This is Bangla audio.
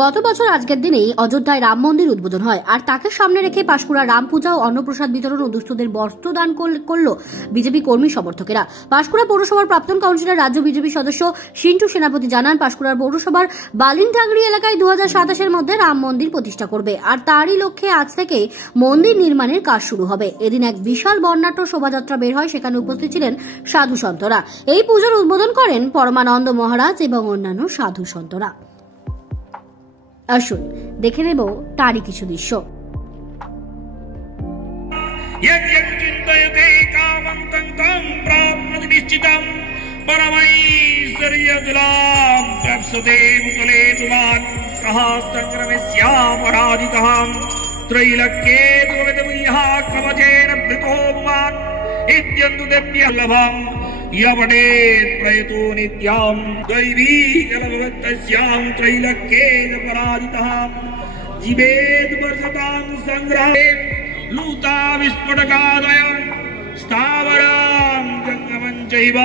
গত বছর আজকের দিনেই অযোধ্যায় রাম মন্দির উদ্বোধন হয়, আর তাকে সামনে রেখে পাঁশকুড়া রাম পূজা ও অন্নপ্রসাদ বিতরণ ও দুস্থদের বস্ত্রদান করল বিজেপি কর্মী সমর্থকেরা। পাঁশকুড়া পৌরসভার প্রাক্তন কাউন্সিলর রাজ্য বিজেপি সদস্য সিন্টু সেনাপতি জানান, পাঁশকুড়ার পৌরসভার বালিনটাংরি এলাকায় 2027-এর মধ্যে রাম মন্দির প্রতিষ্ঠা করবে, আর তারই লক্ষ্যে আজ থেকে মন্দির নির্মাণের কাজ শুরু হবে। এদিন এক বিশাল বর্ণাঢ্য শোভাযাত্রা বের হয়, সেখানে উপস্থিত ছিলেন সাধু সন্তরা। এই পুজোর উদ্বোধন করেন পরমানন্দ মহারাজ এবং অন্যান্য সাধু সন্তরা। আসুন দেখে নেব তারই কিছু দৃশ্য। यवडेत् प्रयतो नित्यां दैवी कलभवत्तस्यां त्रैलक्येन पराजितः जीवेत् वर्षतां संग्रहे लूता विस्फोटकादय स्थावरां जङ्गमं चैव